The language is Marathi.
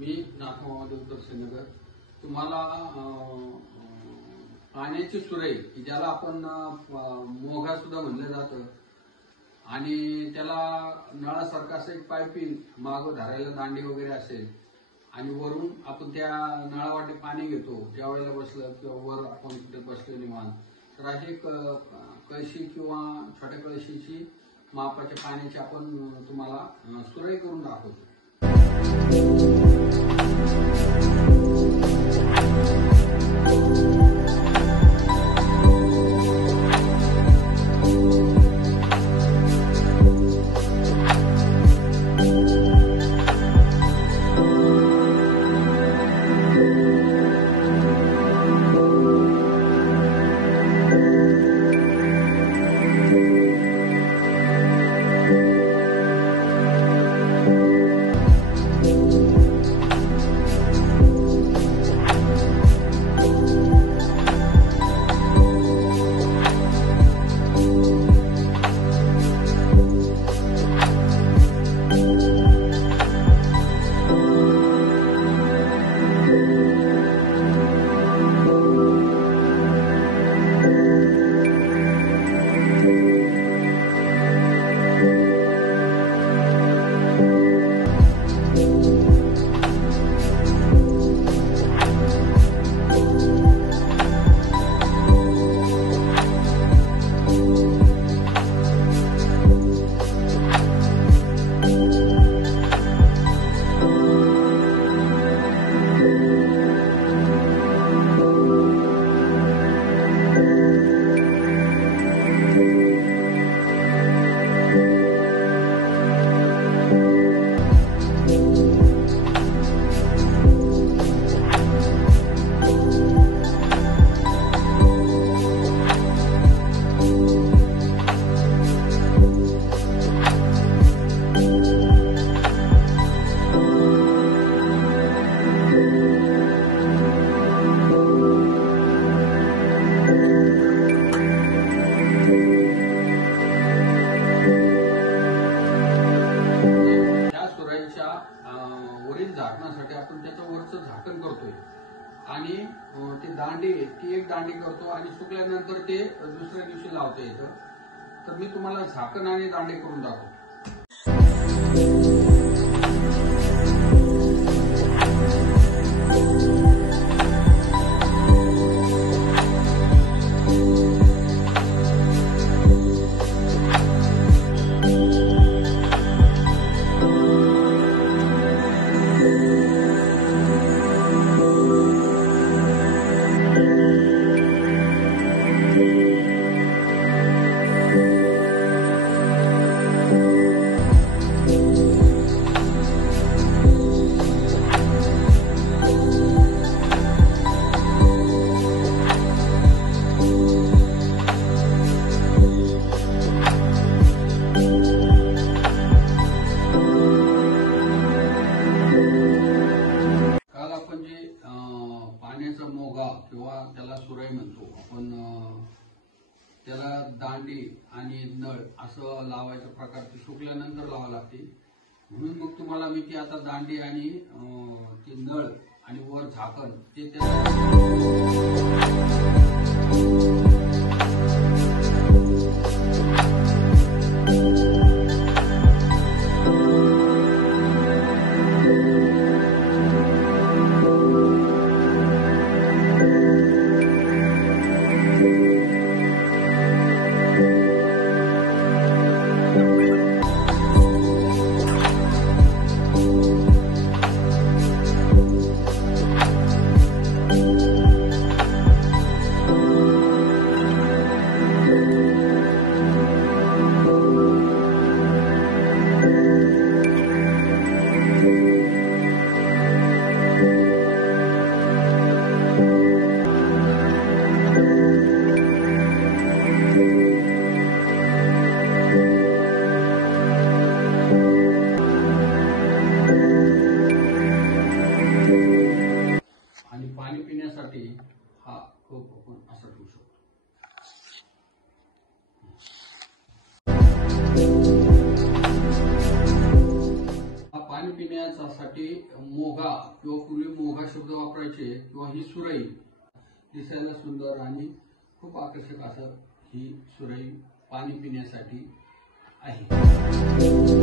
मी नाथमावा उत्तरनगर तुम्हाला पाण्याची सुरई ज्याला आपण मोगा सुद्धा म्हणलं जातं आणि त्याला नळासारखा असं एक पाईपिंग मागं धरायला दांडी वगैरे असेल आणि वरून आपण त्या नळावाटे पाणी घेतो ज्या वेळेला बसलं किंवा वर आपण कुठे बसलो निवांत तर अशी कळशी किंवा छोट्या कळशीची मापाच्या पाण्याची आपण तुम्हाला सुरई करून दाखवतो। वरील झाकणासाठी आपण त्याचं वरचं झाकण करतोय आणि ती दांडी ती एक दांडी करतो आणि सुकल्यानंतर ते दुसऱ्या दिवशी लावता येतं। तर मी तुम्हाला झाकण आणि दांडी करून दाखवतो। मोगा किंवा त्याला सुरई म्हणतो आपण, त्याला दांडी आणि नळ असं लावायचा प्रकार ती सुकल्यानंतर लावावं लागते। म्हणून मग तुम्हाला मी ती आता दांडी आणि ती नळ आणि वर झाकण ते किंवा पूर्वी मोघा शब्द वापरायचे किंवा ही सुराई दिसायला सुंदर आणि खूप आकर्षक असं ही सुराई पाणी पिण्यासाठी आहे.